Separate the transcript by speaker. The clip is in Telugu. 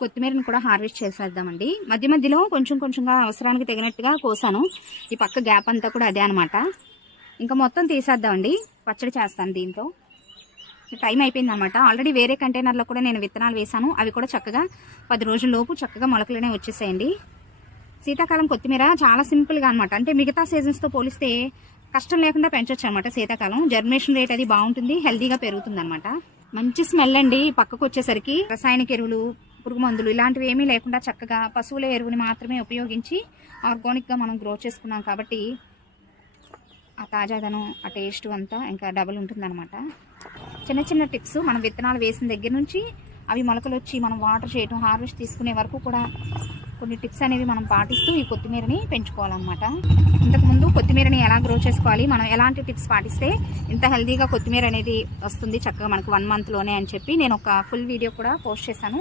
Speaker 1: కొత్తిమీరని కూడా హార్వెస్ట్ చేసేద్దామండి. మధ్య మధ్యలో కొంచెం కొంచెంగా అవసరానికి తగినట్టుగా కోసాను. ఈ పక్క గ్యాప్ అంతా కూడా అదే అనమాట ఇంకా మొత్తం తీసేద్దామండి. పచ్చడి చేస్తాను దీంతో. టైం అయిపోయింది అనమాట ఆల్రెడీ వేరే కంటైనర్లో కూడా నేను విత్తనాలు వేశాను. అవి కూడా చక్కగా పది రోజుల్లోపు చక్కగా మొలకలనే వచ్చేసాయండి. శీతాకాలం కొత్తిమీర చాలా సింపుల్గా అనమాట అంటే మిగతా సీజన్స్తో పోలిస్తే కష్టం లేకుండా పెంచొచ్చు అనమాట శీతాకాలం. జర్మినేషన్ రేట్ అది బాగుంటుంది హెల్తీగా పెరుగుతుంది అనమాట మంచి స్మెల్ అండి పక్కకు వచ్చేసరికి. రసాయనిక ఎరువులు పురుగు మందులు ఇలాంటివి ఏమీ లేకుండా చక్కగా పశువుల ఎరువుని మాత్రమే ఉపయోగించి ఆర్గానిక్గా మనం గ్రో చేసుకున్నాం కాబట్టి ఆ తాజాదనం ఆ టేస్ట్ అంతా ఇంకా డబుల్ ఉంటుందన్నమాట. చిన్న చిన్న టిప్స్ మనం విత్తనాలు వేసిన దగ్గర నుంచి అవి మొలకలు వచ్చి మనం వాటర్ చేయటం హార్వెస్ట్ తీసుకునే వరకు కూడా కొన్ని టిప్స్ అనేవి మనం పాటిస్తూ ఈ కొత్తిమీరని పెంచుకోవాలన్నమాట. ఇంతకుముందు కొత్తిమీరని ఎలా గ్రో చేసుకోవాలి మనం ఎలాంటి టిప్స్ పాటిస్తే ఇంత హెల్దీగా కొత్తిమీర అనేది వస్తుంది చక్కగా మనకు వన్ మంత్లోనే అని చెప్పి నేను ఒక ఫుల్ వీడియో కూడా పోస్ట్ చేశాను.